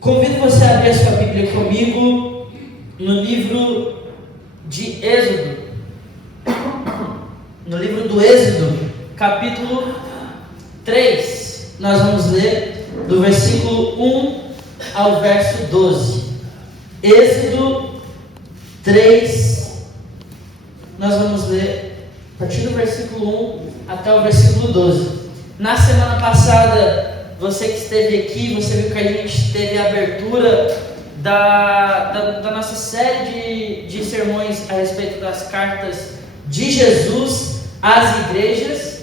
Convido você a abrir a sua Bíblia comigo no livro de Êxodo. No livro do Êxodo, capítulo 3. Nós vamos ler do versículo 1 ao verso 12. Êxodo 3. Nós vamos ler a partir do versículo 1 até o versículo 12. Na semana passada, você que esteve aqui, você viu que a gente teve a abertura da nossa série de sermões a respeito das cartas de Jesus às igrejas.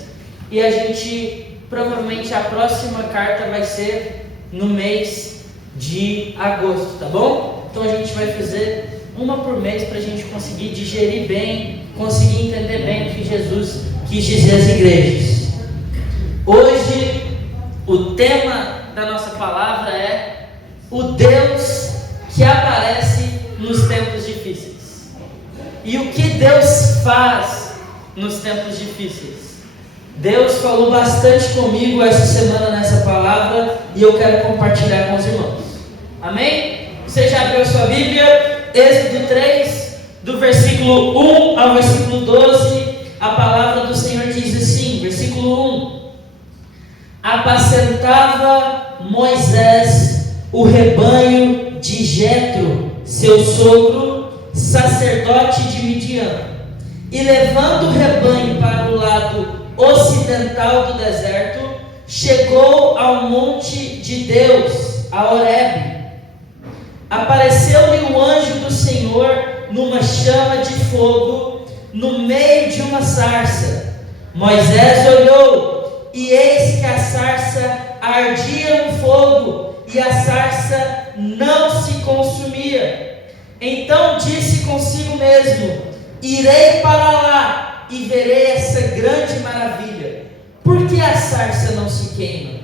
E a gente, provavelmente, a próxima carta vai ser no mês de agosto, tá bom? Então a gente vai fazer uma por mês para a gente conseguir digerir bem, conseguir entender bem o que Jesus quis dizer às igrejas. Hoje, o tema da nossa palavra é o Deus que aparece nos tempos difíceis. E o que Deus faz nos tempos difíceis? Deus falou bastante comigo essa semana nessa palavra e eu quero compartilhar com os irmãos. Amém? Você já abriu a sua Bíblia? Êxodo 3, do versículo 1 ao versículo 12, a palavra do Senhor diz assim, versículo 1: Apacentava Moisés o rebanho de Jetro, seu sogro, sacerdote de Midian, e levando o rebanho para o lado ocidental do deserto, chegou ao monte de Deus, a Horebe. Apareceu-lhe o anjo do Senhor numa chama de fogo, no meio de uma sarça. Moisés olhou, e eis que a sarça ardia no fogo, e a sarça não se consumia. Então disse consigo mesmo: irei para lá e verei essa grande maravilha. Por que a sarça não se queima?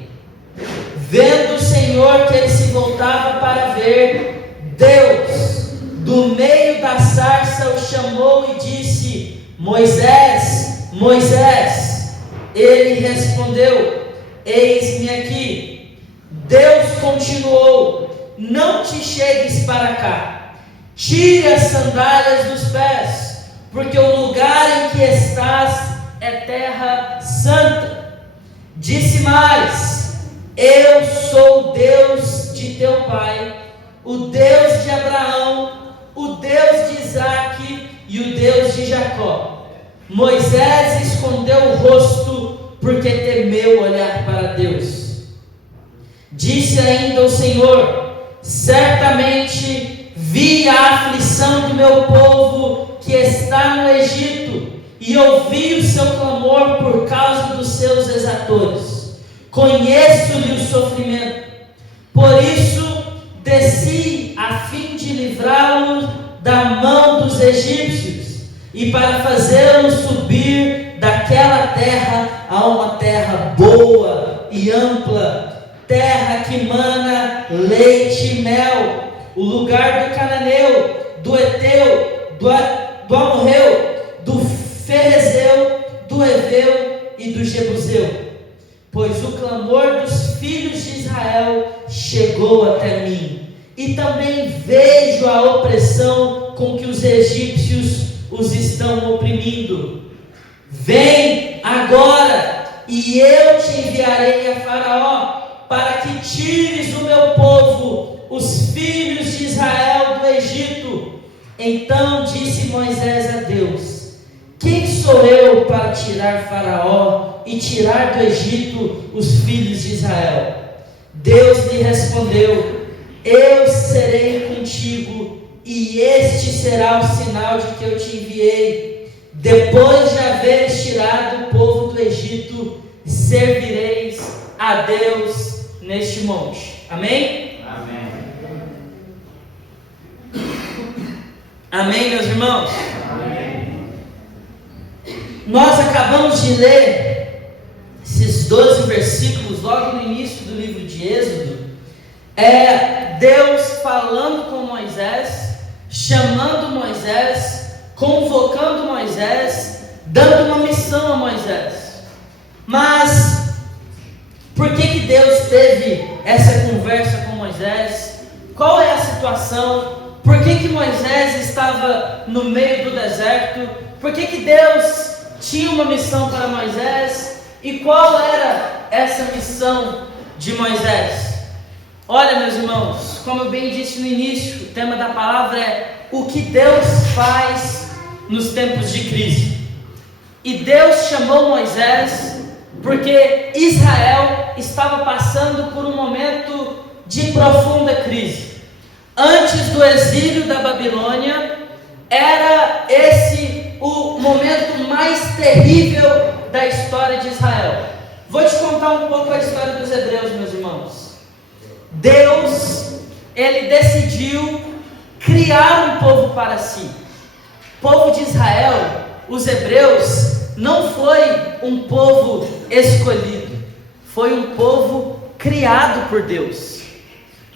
Vendo o Senhor que ele se voltava para ver, Deus, do meio da sarça, o chamou e disse: Moisés, Moisés. Ele respondeu: eis-me aqui. Deus continuou: não te chegues para cá, tire as sandálias dos pés, porque o lugar em que estás é terra santa. Disse mais: eu sou o Deus de teu pai, o Deus de Abraão, o Deus de Isaque e o Deus de Jacó. Moisés escondeu o rosto, porque temeu olhar para Deus. Disse ainda o Senhor: certamente vi a aflição do meu povo que está no Egito, e ouvi o seu clamor por causa dos seus exatores. Conheço-lhe o sofrimento. Por isso desci a fim de livrá-los da mão dos egípcios, e para fazê-los subir daquela terra a uma terra boa e ampla, terra que mana leite e mel, o lugar do cananeu, do Eteu, do amorreu, do ferezeu, do heveu e do jebuseu. Pois o clamor dos filhos de Israel chegou até mim, e também vejo a opressão com que os egípcios os estão oprimindo. Vem agora, e eu te enviarei a Faraó, para que tires o meu povo, os filhos de Israel, do Egito. Então disse Moisés a Deus: quem sou eu para tirar Faraó e tirar do Egito os filhos de Israel? Deus lhe respondeu: eu serei contigo, e este será o sinal de que eu te enviei. Depois de haveres tirado o povo do Egito, servireis a Deus neste monte. Amém? Amém. Amém, meus irmãos? Amém. Nós acabamos de ler esses 12 versículos logo no início do livro de Êxodo. É Deus falando com Moisés, chamando Moisés, convocando Moisés, dando uma missão a Moisés. Mas por que Deus teve essa conversa com Moisés? Qual é a situação? Por que Moisés estava no meio do deserto? Por que Deus tinha uma missão para Moisés? E qual era essa missão de Moisés? Olha, meus irmãos, como eu bem disse no início, o tema da palavra é o que Deus faz nos tempos de crise. E Deus chamou Moisés porque Israel estava passando por um momento de profunda crise. Antes do exílio da Babilônia, era esse o momento mais terrível da história de Israel. Vou te contar um pouco a história dos hebreus, meus irmãos. Deus, ele decidiu criar um povo para si. O povo de Israel, os hebreus, não foi um povo escolhido, foi um povo criado por Deus.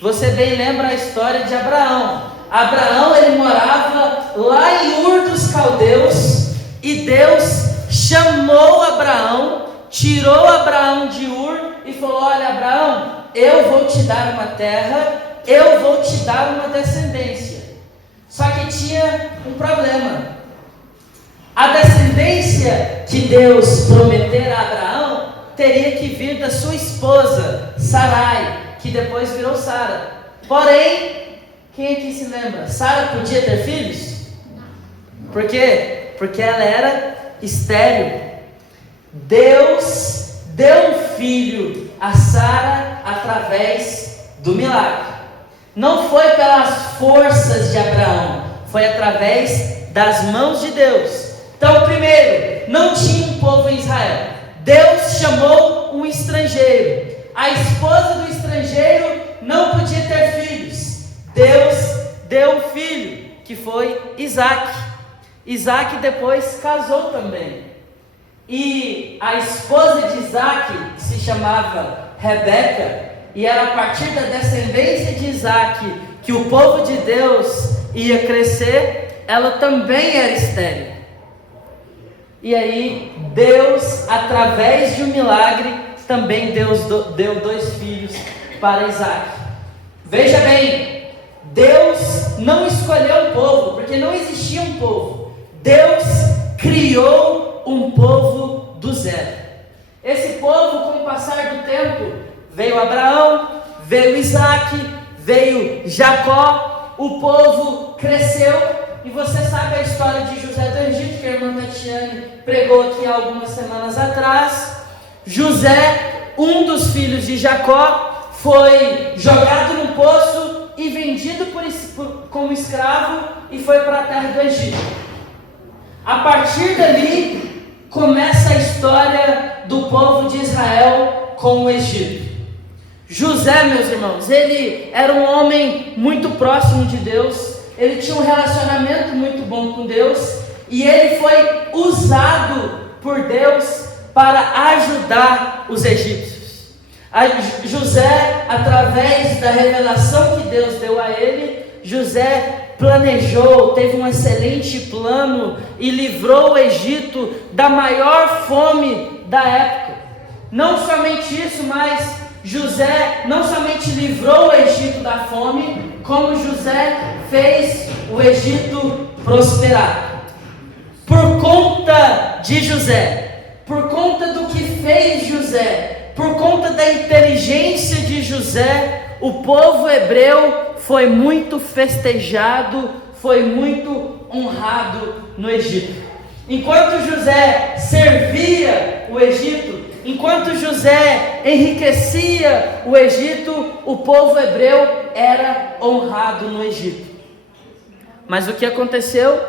Você bem lembra a história de Abraão. Abraão, ele morava lá em Ur dos Caldeus, e Deus chamou Abraão, tirou Abraão de Ur e falou: olha, Abraão, eu vou te dar uma terra, eu vou te dar uma descendência. Só que tinha um problema. A descendência que Deus prometera a Abraão teria que vir da sua esposa, Sarai, que depois virou Sara. Porém, quem aqui se lembra? Sara podia ter filhos? Por quê? Porque ela era estéril. Deus deu um filho a Sara através do milagre. Não foi pelas forças de Abraão, foi através das mãos de Deus. Então, primeiro, não tinha um povo em Israel. Deus chamou um estrangeiro. A esposa do estrangeiro não podia ter filhos. Deus deu um filho, que foi Isaac. Isaac depois casou também. E a esposa de Isaac se chamava Rebeca, e era a partir da descendência de Isaac que o povo de Deus ia crescer. Ela também era estéril. E aí Deus, através de um milagre, também deu 2 filhos para Isaac. Veja bem, Deus não escolheu um povo, porque não existia um povo. Deus criou um povo do zero. Esse povo, com o passar do tempo, veio Abraão, veio Isaac, veio Jacó. O povo cresceu. E você sabe a história de José do Egito, que a irmã Tatiane pregou aqui há algumas semanas atrás. José, um dos filhos de Jacó, foi jogado no poço e vendido como escravo e foi para a terra do Egito. A partir dali, começa a história do povo de Israel com o Egito. José, meus irmãos, ele era um homem muito próximo de Deus. Ele tinha um relacionamento muito bom com Deus, e ele foi usado por Deus para ajudar os egípcios. José, através da revelação que Deus deu a ele, José planejou, teve um excelente plano e livrou o Egito da maior fome da época. Não somente isso, mas José não somente livrou o Egito da fome, como José fez o Egito prosperar. Por conta de José, por conta do que fez José, por conta da inteligência de José, o povo hebreu foi muito festejado, foi muito honrado no Egito. Enquanto José servia o Egito, enquanto José enriquecia o Egito, o povo hebreu era honrado no Egito. Mas o que aconteceu?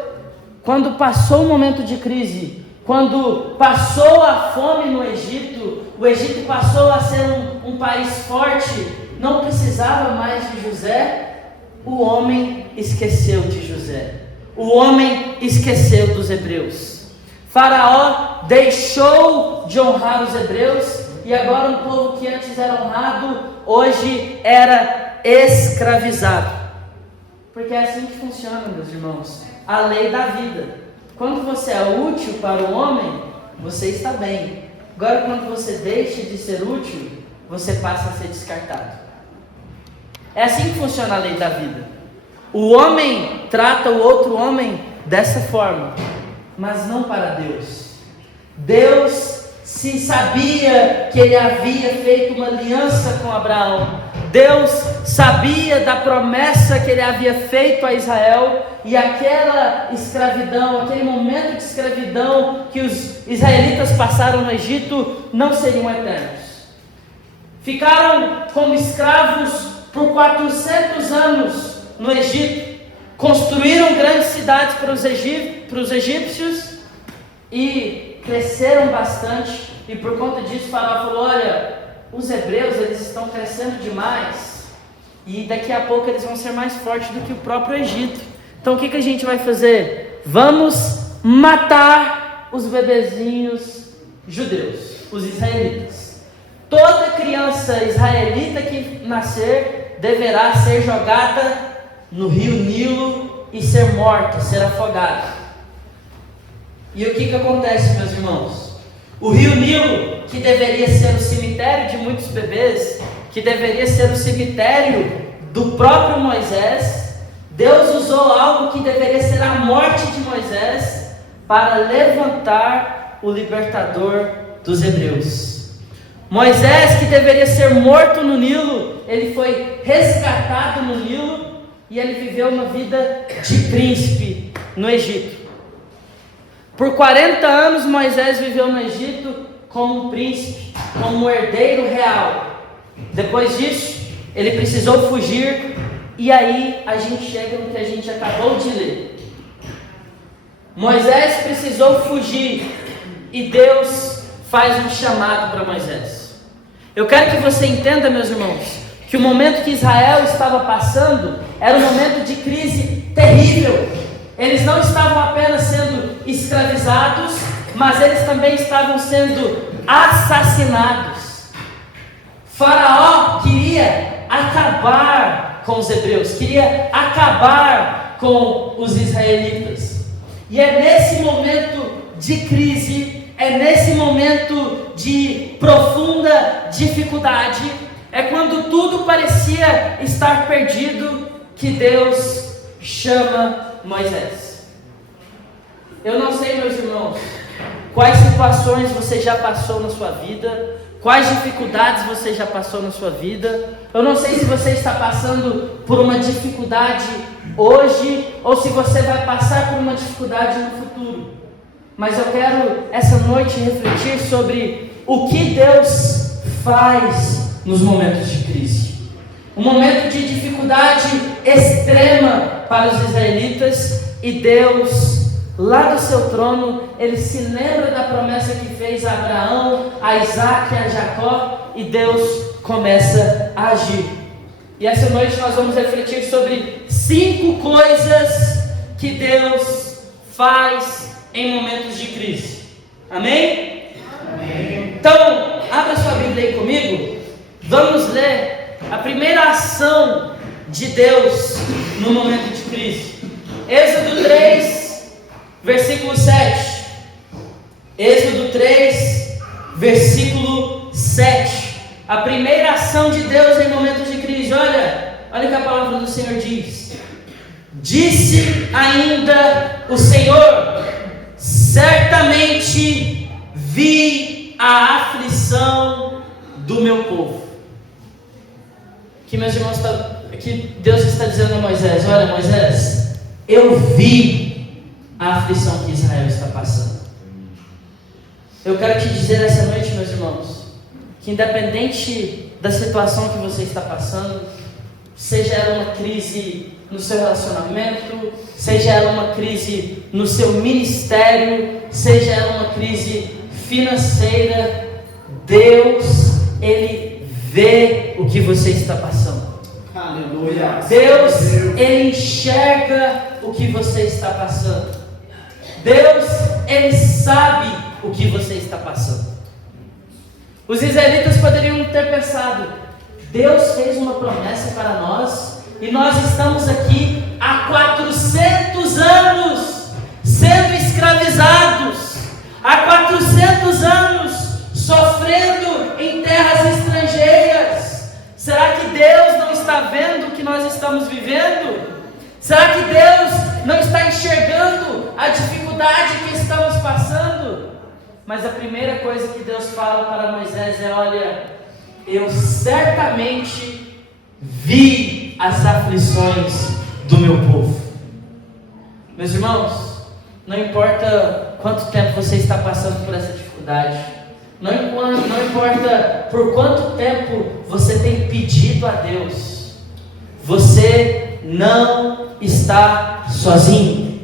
Quando passou o momento de crise, quando passou a fome no Egito, o Egito passou a ser um país forte, não precisava mais de José, o homem esqueceu de José. O homem esqueceu dos hebreus. Faraó deixou de honrar os hebreus, e agora um povo que antes era honrado, hoje era escravizado. Porque é assim que funciona, meus irmãos, a lei da vida. Quando você é útil para o homem, você está bem. Agora, quando você deixa de ser útil, você passa a ser descartado. É assim que funciona a lei da vida. O homem trata o outro homem dessa forma, mas não para Deus. Deus se sabia que ele havia feito uma aliança com Abraão. Deus sabia da promessa que ele havia feito a Israel, e aquela escravidão, aquele momento de escravidão que os israelitas passaram no Egito, não seriam eternos. Ficaram como escravos por 400 anos no Egito, construíram grandes cidades para os egípcios e cresceram bastante, e por conta disso Faraó falou: olha, os hebreus, eles estão crescendo demais, e daqui a pouco eles vão ser mais fortes do que o próprio Egito. Então o que a gente vai fazer? Vamos matar os bebezinhos judeus, os israelitas. Toda criança israelita que nascer deverá ser jogada no rio Nilo e ser morta, ser afogada. E o que acontece, meus irmãos? O rio Nilo, que deveria ser o cemitério de muitos bebês, que deveria ser o cemitério do próprio Moisés, Deus usou algo que deveria ser a morte de Moisés para levantar o libertador dos hebreus. Moisés, que deveria ser morto no Nilo, ele foi resgatado no Nilo e ele viveu uma vida de príncipe no Egito. Por 40 anos Moisés viveu no Egito como um príncipe, como um herdeiro real. Depois disso, ele precisou fugir, e aí a gente chega no que a gente acabou de ler. Moisés precisou fugir e Deus faz um chamado para Moisés. Eu quero que você entenda, meus irmãos, que o momento que Israel estava passando era um momento de crise terrível. Eles não estavam apenas sendo escravizados, mas eles também estavam sendo assassinados. Faraó queria acabar com os hebreus, queria acabar com os israelitas. E é nesse momento de crise, é nesse momento de profunda dificuldade, é quando tudo parecia estar perdido, que Deus chama Moisés. Eu não sei, meus irmãos, quais situações você já passou na sua vida, quais dificuldades você já passou na sua vida. Eu não sei se você está passando por uma dificuldade hoje, ou se você vai passar por uma dificuldade no futuro. Mas eu quero essa noite refletir sobre o que Deus faz nos momentos de crise. Um momento de dificuldade extrema para os israelitas, e Deus, lá do seu trono, ele se lembra da promessa que fez a Abraão, a Isaac e a Jacó, e Deus começa a agir. E essa noite nós vamos refletir sobre 5 coisas que Deus faz em momentos de crise. Amém? Amém. Então, abra sua Bíblia aí comigo. Vamos ler a primeira ação de Deus no momento de crise. Êxodo 3, versículo 7. Êxodo 3, versículo 7. A primeira ação de Deus em momentos de crise. Olha o que a palavra do Senhor diz. Disse ainda o Senhor: certamente vi a aflição do meu povo. Que, meus irmãos, que Deus está dizendo a Moisés: olha, Moisés, eu vi a aflição que Israel está passando. Eu quero te dizer essa noite, meus irmãos, que independente da situação que você está passando, seja ela uma crise no seu relacionamento, seja ela uma crise no seu ministério, seja ela uma crise financeira, Deus, Ele vê o que você está passando. Aleluia. Deus, Ele enxerga o que você está passando. Deus, Ele sabe o que você está passando. Os israelitas poderiam ter pensado: Deus fez uma promessa para nós, e nós estamos aqui há 400 anos sendo escravizados, há 400 anos sofrendo em terras estrangeiras. Será que Deus não está vendo nós estamos vivendo? Será que Deus não está enxergando a dificuldade que estamos passando? Mas a primeira coisa que Deus fala para Moisés é: olha, eu certamente vi as aflições do meu povo. Meus irmãos, não importa quanto tempo você está passando por essa dificuldade, não importa por quanto tempo você tem pedido a Deus, você não está sozinho.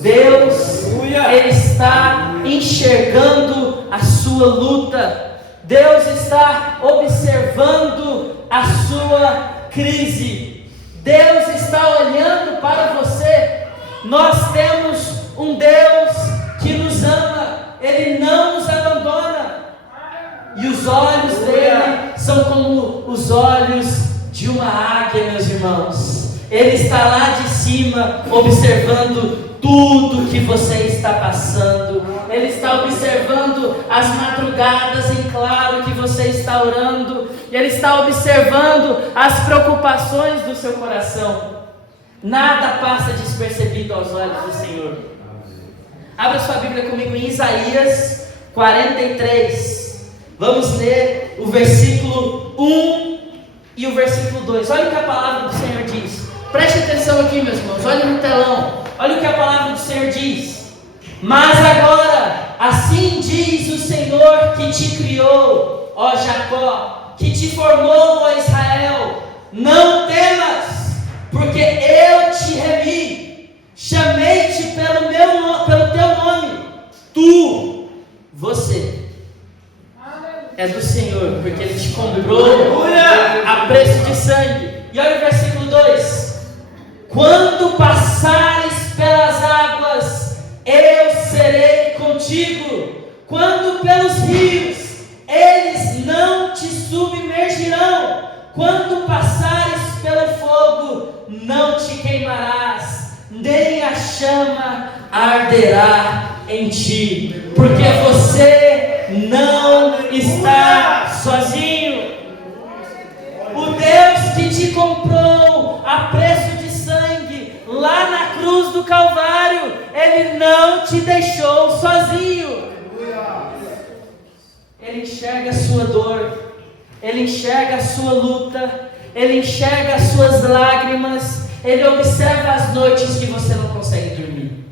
Deus, Ele está enxergando a sua luta. Deus está observando a sua crise. Deus está olhando para você. Nós temos um Deus que nos ama. Ele não nos abandona. E os olhos dele são como os olhos de uma águia, meus irmãos. Ele está lá de cima observando tudo que você está passando. Ele está observando as madrugadas em claro que você está orando. Ele está observando as preocupações do seu coração. Nada passa despercebido aos olhos do Senhor. Abra sua Bíblia comigo em Isaías 43. Vamos ler o versículo 1 e o versículo 2. Olha o que a palavra do Senhor diz. Preste atenção aqui, meus irmãos. Olha no telão. Olha o que a palavra do Senhor diz. Mas agora, assim diz o Senhor que te criou, ó Jacó, que te formou, ó Israel: não temas, porque eu te remi, chamei-te pelo teu nome. Você é do Senhor, porque Ele te comprou a preço de sangue. E olha o versículo 2: quando passares pelas águas, eu serei contigo. Quando pelos rios, eles não te submergirão. Quando passares pelo fogo, não te queimarás, nem a chama arderá em ti, porque você não está sozinho. O Deus que te comprou a preço de sangue lá na cruz do Calvário, Ele não te deixou sozinho. Ele enxerga a sua dor, Ele enxerga a sua luta, Ele enxerga as suas lágrimas, Ele observa as noites que você não consegue dormir.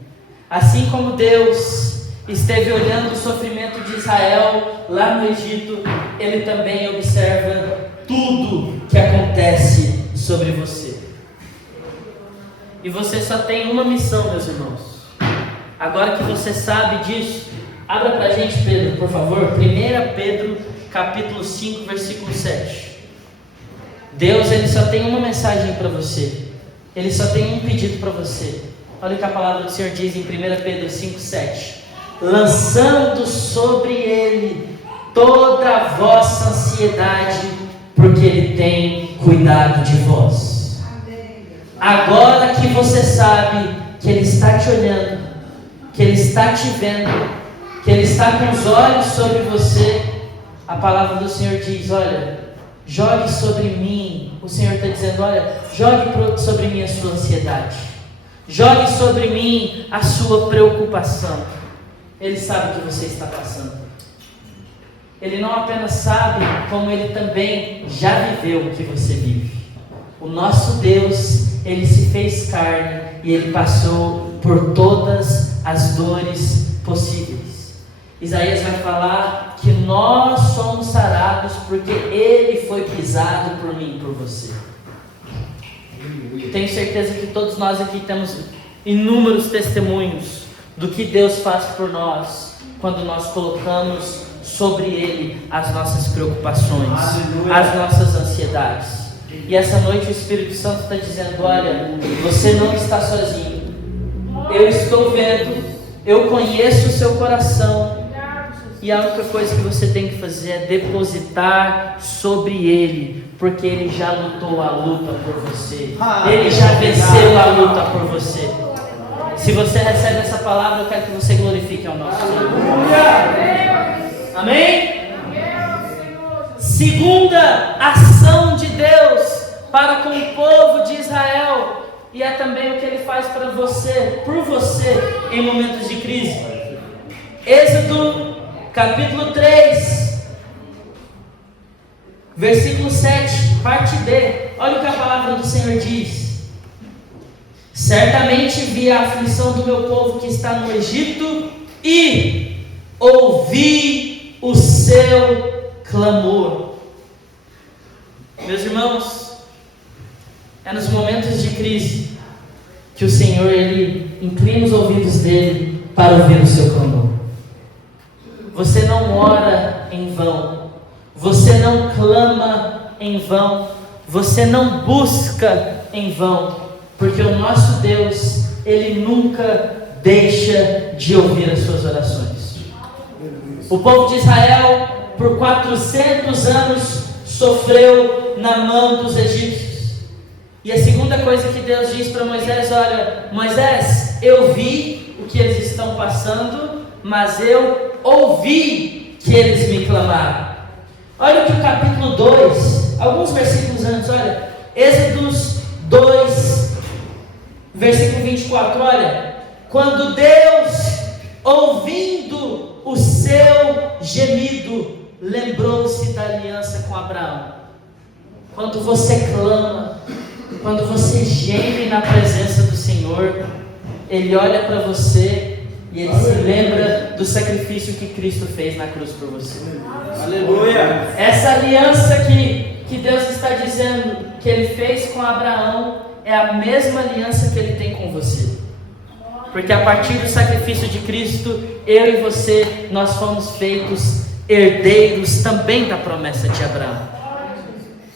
Assim como Deus esteve olhando o sofrimento de Israel lá no Egito, Ele também observa tudo que acontece sobre você. E você só tem uma missão, meus irmãos. Agora que você sabe disso, abra pra gente Pedro, por favor. 1 Pedro capítulo 5, versículo 7. Deus, Ele só tem uma mensagem para você. Ele só tem um pedido para você. Olha o que a palavra do Senhor diz em 1 Pedro 5, 7. Lançando sobre Ele toda a vossa ansiedade, porque Ele tem cuidado de vós. Agora que você sabe que Ele está te olhando, que Ele está te vendo, que Ele está com os olhos sobre você, a palavra do Senhor diz: olha, jogue sobre mim. O Senhor está dizendo: olha, jogue sobre mim a sua ansiedade, jogue sobre mim a sua preocupação. Ele sabe o que você está passando. Ele não apenas sabe, como Ele também já viveu o que você vive. O nosso Deus, Ele se fez carne e Ele passou por todas as dores possíveis. Isaías vai falar que nós somos sarados porque Ele foi pisado por mim e por você. Tenho certeza que todos nós aqui temos inúmeros testemunhos do que Deus faz por nós quando nós colocamos sobre Ele as nossas preocupações, as nossas ansiedades. E essa noite o Espírito Santo está dizendo: olha, você não está sozinho. Eu estou vendo, eu conheço o seu coração. E a única coisa que você tem que fazer é depositar sobre Ele, porque Ele já lutou a luta por você. Ele já venceu a luta por você. Se você recebe essa palavra, eu quero que você glorifique ao nosso Senhor. Amém? Segunda ação de Deus para com o povo de Israel, e é também o que Ele faz para você, por você, em momentos de crise. Êxodo capítulo 3, versículo 7, parte B. Olha o que a palavra do Senhor diz: certamente vi a aflição do meu povo que está no Egito, e ouvi o seu clamor. Meus irmãos, é nos momentos de crise que o Senhor, Ele inclina os ouvidos dele para ouvir o seu clamor. Você não ora em vão, você não clama em vão, você não busca em vão, porque o nosso Deus, Ele nunca deixa de ouvir as suas orações. O povo de Israel, por 400 anos, sofreu na mão dos egípcios. E a segunda coisa que Deus diz para Moisés: olha, Moisés, eu vi o que eles estão passando, mas eu ouvi que eles me clamaram. Olha o que o capítulo 2, alguns versículos antes, olha, Êxodo 2, versículo 24, olha: quando Deus, ouvindo o seu gemido, lembrou-se da aliança com Abraão. Quando você clama, quando você geme na presença do Senhor, Ele olha para você e Ele se lembra do sacrifício que Cristo fez na cruz por você. Aleluia! Essa aliança que Deus está dizendo que Ele fez com Abraão é a mesma aliança que Ele tem com você. Porque a partir do sacrifício de Cristo, eu e você, nós fomos feitos herdeiros também da promessa de Abraão.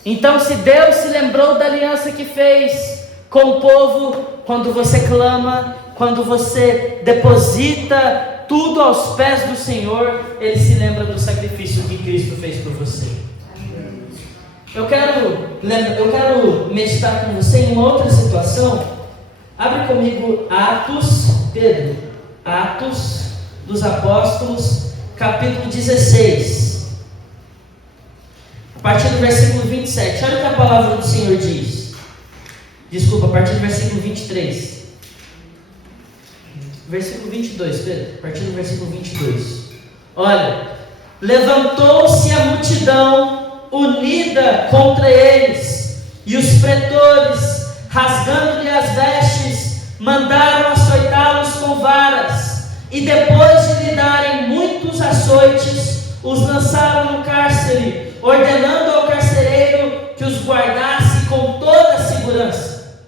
Então, se Deus se lembrou da aliança que fez com o povo, quando você clama, quando você deposita tudo aos pés do Senhor, Ele se lembra do sacrifício que Cristo fez por você. Eu quero meditar com você em uma outra situação. Abre comigo Atos, Pedro, Atos dos Apóstolos, capítulo 16. A partir do versículo 27, olha o que a palavra do Senhor diz. Desculpa, a partir do versículo 23. Versículo 22, Pedro, a partir do versículo 22. Olha: levantou-se a multidão unida contra eles, e os pretores, rasgando-lhe as vestes, mandaram açoitá-los com varas, e depois de lhe darem muitos açoites, os lançaram no cárcere, ordenando ao carcereiro que os guardasse com toda a segurança.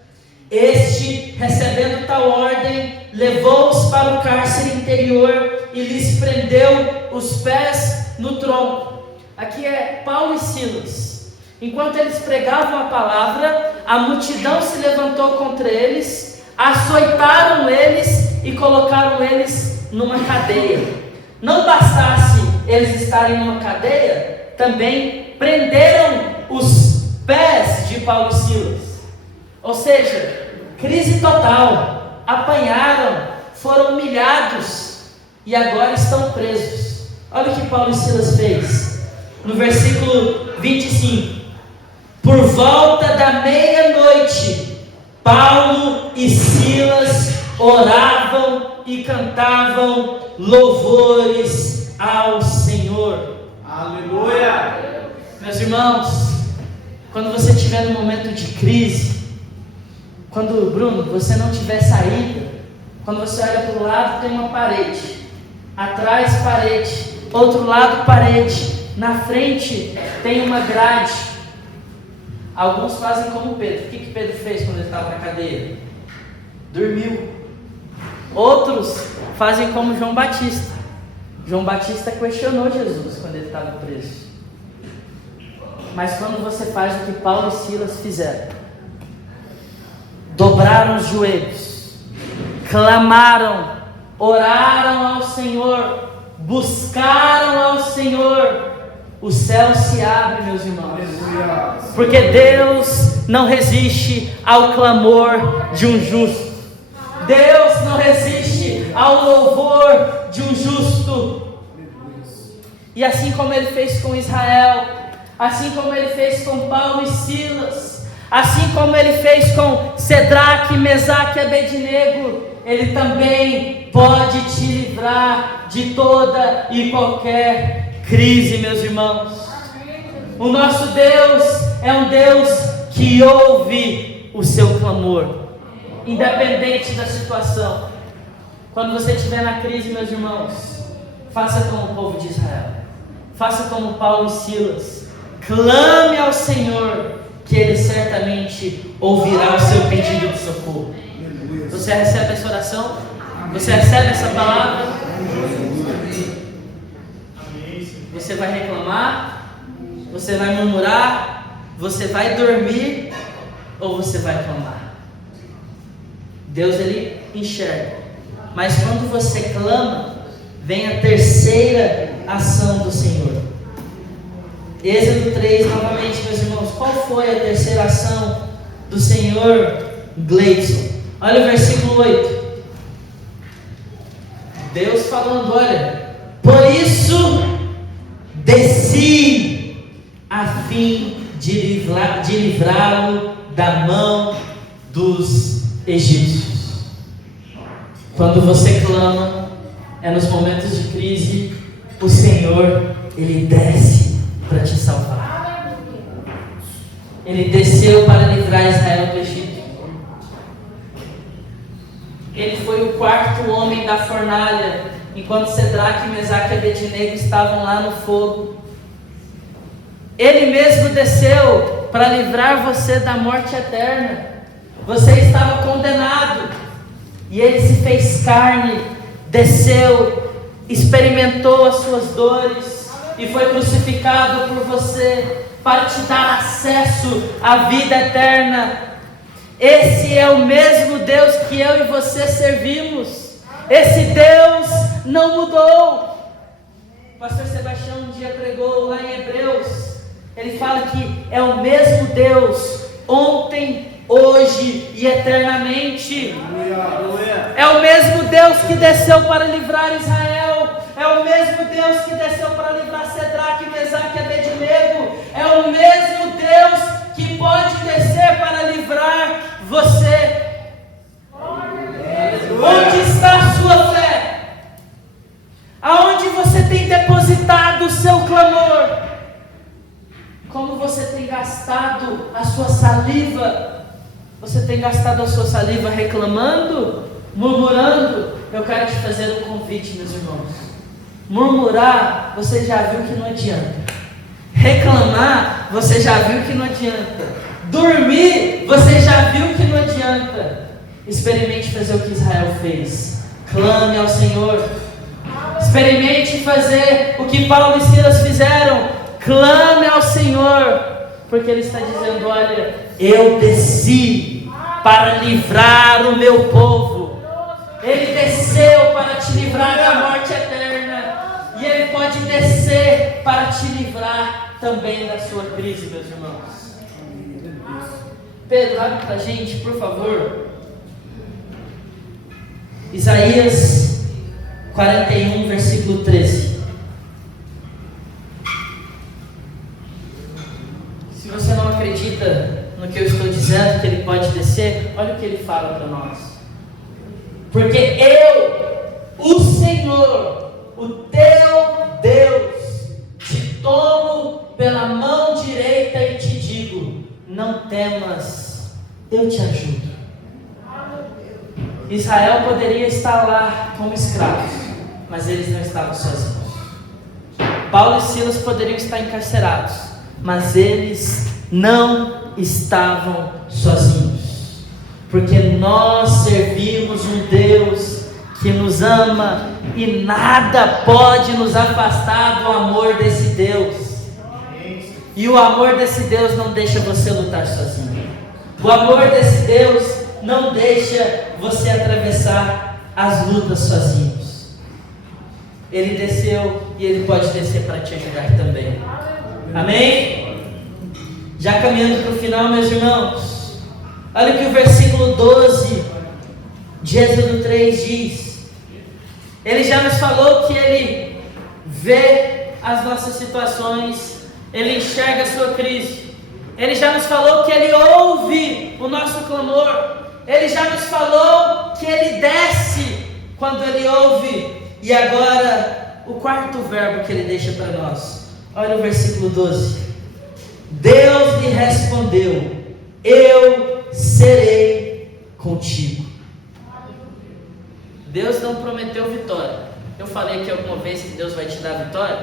Este, recebendo tal ordem, levou-os para o cárcere interior e lhes prendeu os pés no tronco. Aqui é Paulo e Silas. Enquanto eles pregavam a palavra, a multidão se levantou contra eles, açoitaram eles e colocaram eles numa cadeia. Não bastasse eles estarem numa cadeia, também prenderam os pés de Paulo e Silas. Ou seja, crise total, apanharam, foram humilhados e agora estão presos. Olha o que Paulo e Silas fez no versículo 25. Por volta da meia-noite, Paulo e Silas oravam e cantavam louvores ao Senhor. Aleluia! Meus irmãos, quando você estiver num momento de crise, quando, Bruno, você não tiver saída, quando você olha para o lado, tem uma parede, atrás parede, outro lado parede, na frente tem uma grade. Alguns fazem como Pedro. O que Pedro fez quando ele estava na cadeia? Dormiu. Outros fazem como João Batista. João Batista questionou Jesus quando ele estava preso. Mas quando você faz o que Paulo e Silas fizeram, dobraram os joelhos, clamaram, oraram ao Senhor, buscaram ao Senhor, o céu se abre, meus irmãos. Porque Deus não resiste ao clamor de um justo. Deus não resiste ao louvor de um justo. E assim como Ele fez com Israel, assim como Ele fez com Paulo e Silas, Assim como Ele fez com Cedraque, Mesaque e Abednego, Ele também pode te livrar de toda e qualquer crise, meus irmãos. O nosso Deus é um Deus que ouve o seu clamor, independente da situação. Quando você estiver na crise, meus irmãos, faça como o povo de Israel, faça como Paulo e Silas, clame ao Senhor, que Ele certamente ouvirá o seu pedido de socorro. Você recebe essa oração? Você recebe essa palavra? Você vai reclamar? Você vai murmurar? Você vai dormir? Ou você vai clamar? Deus, Ele enxerga. Mas quando você clama, vem a terceira ação do Senhor. Êxodo 3, novamente, meus irmãos. Qual foi a terceira ação do Senhor, Gleison? Olha o versículo 8. Deus falando, olha: por isso desci a fim de livrá-lo da mão dos egípcios. Quando você clama, é nos momentos de crise, o Senhor, Ele desce para te salvar. Ele desceu para livrar Israel do Egito. Ele foi o quarto homem da fornalha, enquanto Cedraque, Mesaque e Abednego estavam lá no fogo. Ele mesmo desceu para livrar você da morte eterna. Você estava condenado, e Ele se fez carne, desceu, experimentou as suas dores, e foi crucificado por você, para te dar acesso à vida eterna. Esse é o mesmo Deus que eu e você servimos. Esse Deus não mudou. O pastor Sebastião um dia pregou lá em Hebreus. Ele fala que é o mesmo Deus, ontem, hoje e eternamente. É o mesmo Deus que desceu para livrar Israel. É o mesmo Deus que desceu para livrar Cedraque, Mesaque e Abednego. É o mesmo Deus que pode descer para livrar você. Onde está a sua fé? Aonde você tem depositado o seu clamor? Como você tem gastado a sua saliva? Você tem gastado a sua saliva reclamando? Murmurando? Eu quero te fazer um convite, meus irmãos. Murmurar, você já viu que não adianta. Reclamar, você já viu que não adianta. Dormir, você já viu que não adianta. Experimente fazer o que Israel fez. Clame ao Senhor. Experimente fazer o que Paulo e Silas fizeram. Clame ao Senhor. Porque Ele está dizendo, olha, eu desci para livrar o meu povo. Ele desceu para te livrar da morte eterna. E Ele pode descer para te livrar também da sua crise, meus irmãos. Pedro, abre para a gente, por favor. Isaías 41, versículo 13. Se você não acredita no que eu estou dizendo, que Ele pode descer, olha o que Ele fala para nós. Porque eu, o Senhor, o teu Deus, te tomo pela mão direita e te digo, não temas, eu te ajudo. Israel poderia estar lá como escravos, mas eles não estavam sozinhos. Paulo e Silas poderiam estar encarcerados, mas eles não estavam sozinhos, porque nós servimos um Deus que nos ama e nada pode nos afastar do amor desse Deus. E o amor desse Deus não deixa você lutar sozinho. O amor desse Deus não deixa você atravessar as lutas sozinhos. Ele desceu e Ele pode descer para te ajudar também. Amém? Já caminhando para o final, meus irmãos, olha o que o versículo 12 de Êxodo 3 diz. Ele já nos falou que Ele vê as nossas situações, Ele enxerga a sua crise. Ele já nos falou que Ele ouve o nosso clamor. Ele já nos falou que Ele desce quando Ele ouve. E agora, o quarto verbo que Ele deixa para nós. Olha o versículo 12. Deus lhe respondeu: eu serei contigo. Deus não prometeu vitória. Eu falei aqui alguma vez que Deus vai te dar vitória?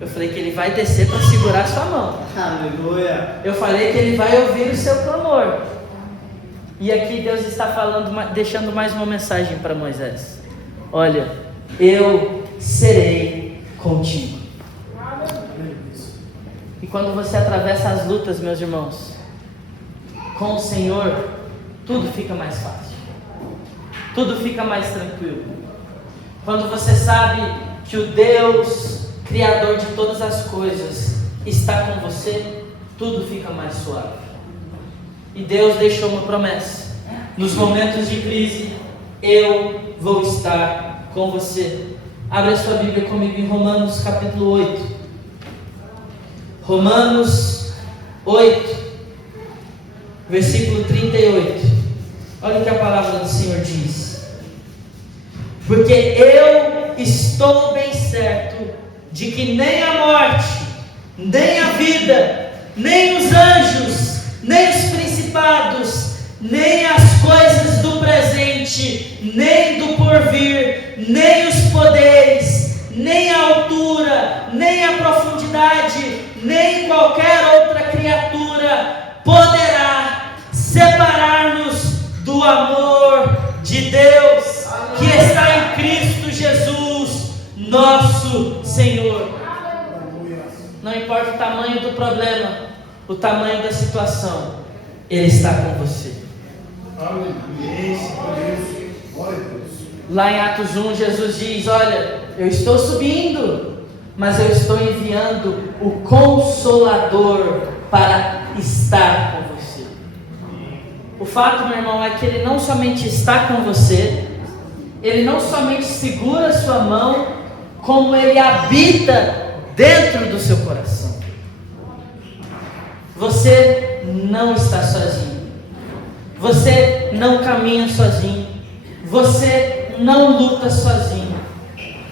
Eu falei que Ele vai descer para segurar a sua mão. Aleluia. Eu falei que Ele vai ouvir o seu clamor. E aqui Deus está falando, deixando mais uma mensagem para Moisés. Olha, eu serei contigo. E quando você atravessa as lutas, meus irmãos, com o Senhor, tudo fica mais fácil. Tudo fica mais tranquilo. Quando você sabe que o Deus Criador de todas as coisas está com você, tudo fica mais suave. E Deus deixou uma promessa: nos momentos de crise, eu vou estar com você. Abre a sua Bíblia comigo em Romanos capítulo 8. Romanos 8, versículo 38. Olha o que a palavra do Senhor diz: porque eu estou bem certo de que nem a morte, nem a vida, nem os anjos, nem os principados, nem as coisas do presente, nem do porvir, nem os poderes, nem a altura, nem a profundidade, nem qualquer outra criatura poderá separar-nos do amor de Deus que está em Cristo Jesus, nosso Senhor. Não importa o tamanho do problema, o tamanho da situação, Ele está com você. Lá em Atos 1, Jesus diz: olha, eu estou subindo, mas eu estou enviando o Consolador para estar com você. O fato, meu irmão, é que Ele não somente está com você, Ele não somente segura a sua mão, como Ele habita dentro do seu coração. Você não está sozinho. Você não caminha sozinho. Você não luta sozinho.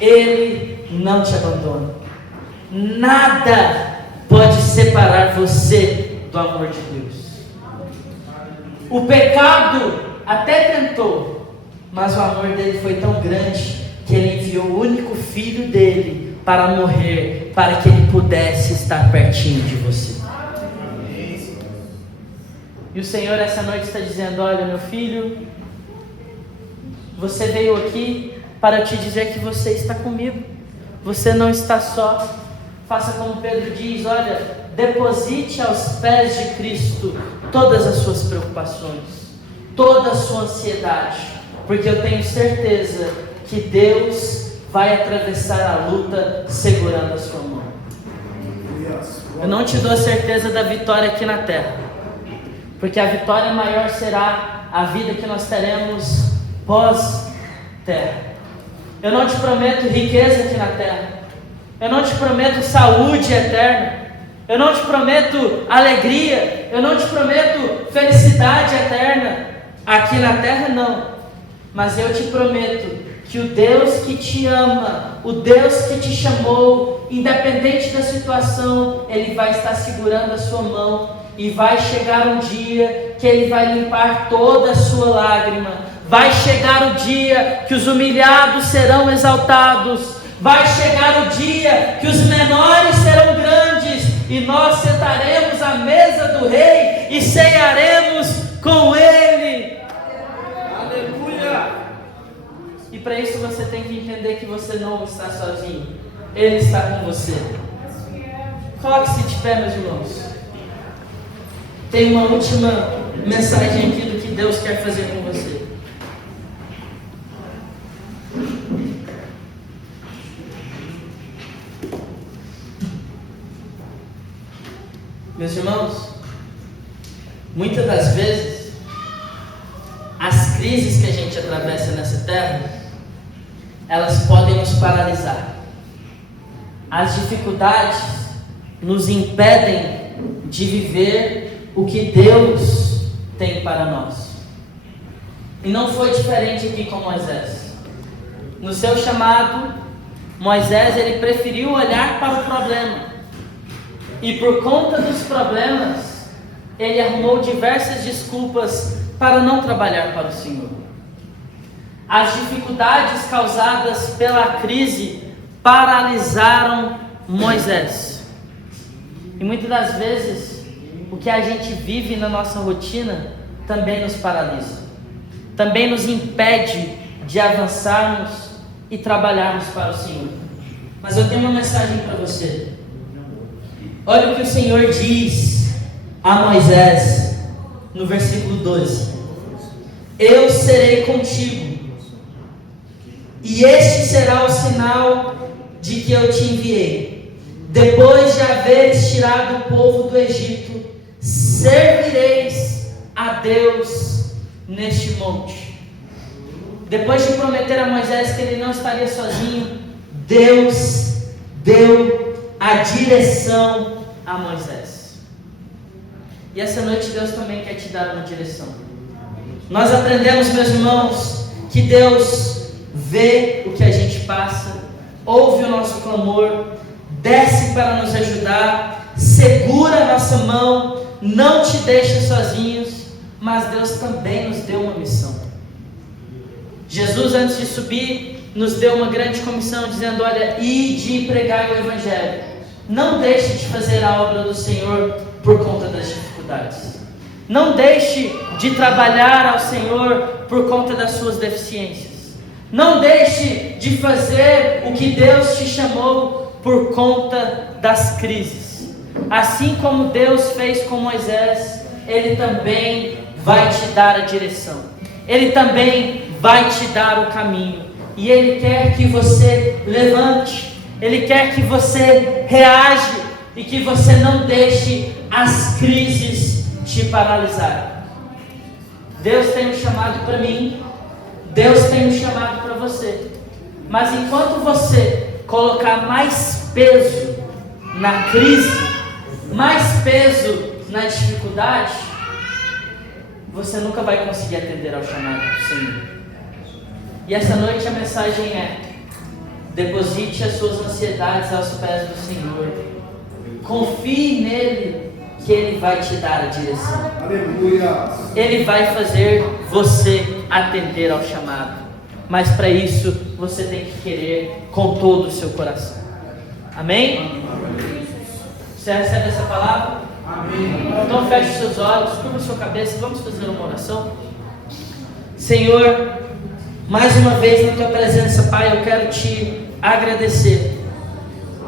Ele não te abandona. Nada pode separar você do amor de Deus. O pecado até tentou, mas o amor dele foi tão grande que Ele enviou o único filho dele para morrer, para que Ele pudesse estar pertinho de você. E o Senhor essa noite está dizendo: olha, meu filho, você veio aqui para te dizer que você está comigo. Você não está só. Faça como Pedro diz: olha, deposite aos pés de Cristo todas as suas preocupações, toda a sua ansiedade, porque eu tenho certeza que Deus vai atravessar a luta segurando a sua mão. Eu não te dou a certeza da vitória aqui na terra, porque a vitória maior será a vida que nós teremos pós-terra. Eu não te prometo riqueza aqui na terra, eu não te prometo saúde eterna, eu não te prometo alegria, eu não te prometo felicidade eterna aqui na terra, não. Mas eu te prometo que o Deus que te ama, o Deus que te chamou, independente da situação, Ele vai estar segurando a sua mão, e vai chegar um dia que Ele vai limpar toda a sua lágrima. Vai chegar o dia que os humilhados serão exaltados. Vai chegar o dia que os menores serão grandes, e nós sentaremos à mesa do Rei e cearemos com Ele. Aleluia! E para isso você tem que entender que você não está sozinho. Ele está com você. Coloque-se de pé, meus irmãos. Tem uma última mensagem aqui do que Deus quer fazer com você. Meus irmãos, muitas das vezes, as crises que a gente atravessa nessa terra, elas podem nos paralisar. As dificuldades nos impedem de viver o que Deus tem para nós. E não foi diferente aqui com Moisés. No seu chamado, Moisés ele preferiu olhar para o problema. E por conta dos problemas, ele arrumou diversas desculpas para não trabalhar para o Senhor. As dificuldades causadas pela crise paralisaram Moisés. E muitas das vezes, o que a gente vive na nossa rotina também nos paralisa. Também nos impede de avançarmos e trabalharmos para o Senhor. Mas eu tenho uma mensagem para você. Olha o que o Senhor diz a Moisés no versículo 12: eu serei contigo, e este será o sinal de que eu te enviei. Depois de haveres tirado o povo do Egito, servireis a Deus neste monte. Depois de prometer a Moisés que ele não estaria sozinho, Deus deu a direção a Moisés. E essa noite Deus também quer te dar uma direção. Nós aprendemos, meus irmãos, que Deus vê o que a gente passa, ouve o nosso clamor, desce para nos ajudar, segura a nossa mão, não te deixa sozinhos, mas Deus também nos deu uma missão. Jesus, antes de subir, nos deu uma grande comissão, dizendo: olha, ide e pregai o Evangelho. Não deixe de fazer a obra do Senhor por conta das dificuldades. Não deixe de trabalhar ao Senhor por conta das suas deficiências. Não deixe de fazer o que Deus te chamou por conta das crises. Assim como Deus fez com Moisés, Ele também vai te dar a direção. Ele também vai te dar o caminho. E Ele quer que você levante. Ele quer que você reaja e que você não deixe as crises te paralisar. Deus tem um chamado para mim, Deus tem um chamado para você. Mas enquanto você colocar mais peso na crise, mais peso na dificuldade, você nunca vai conseguir atender ao chamado do Senhor. E essa noite a mensagem é: deposite as suas ansiedades aos pés do Senhor. Confie nele, que Ele vai te dar a direção. Aleluia. Ele vai fazer você atender ao chamado. Mas para isso, você tem que querer com todo o seu coração. Amém? Você recebe essa palavra? Amém. Então feche seus olhos, curva sua cabeça, vamos fazer uma oração. Senhor, mais uma vez na Tua presença, Pai, eu quero Te agradecer.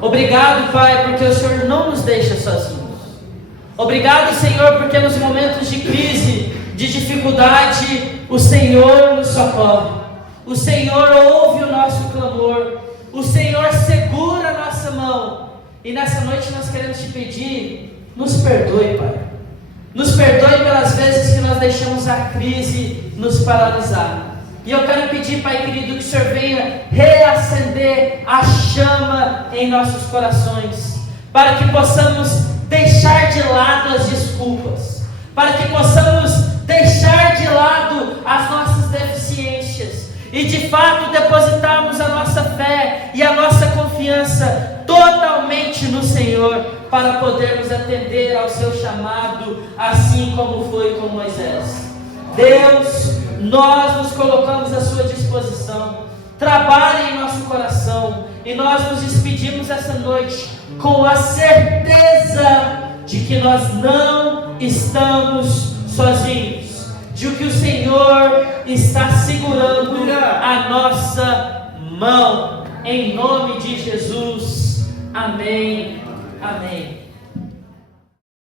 Obrigado, Pai, porque o Senhor não nos deixa sozinhos. Obrigado, Senhor, porque nos momentos de crise, de dificuldade, o Senhor nos socorre. O Senhor ouve o nosso clamor. O Senhor segura a nossa mão. E nessa noite nós queremos Te pedir: nos perdoe, Pai. Nos perdoe pelas vezes que nós deixamos a crise nos paralisar. E eu quero pedir, Pai querido, que o Senhor venha reacender a chama em nossos corações, para que possamos deixar de lado as desculpas, para que possamos deixar de lado as nossas deficiências e de fato depositarmos a nossa fé e a nossa confiança totalmente no Senhor, para podermos atender ao Seu chamado, assim como foi com Moisés. Deus, nós nos colocamos à Sua disposição. Trabalhe em nosso coração. E nós nos despedimos essa noite com a certeza de que nós não estamos sozinhos, de que o Senhor está segurando a nossa mão. Em nome de Jesus. Amém. Amém.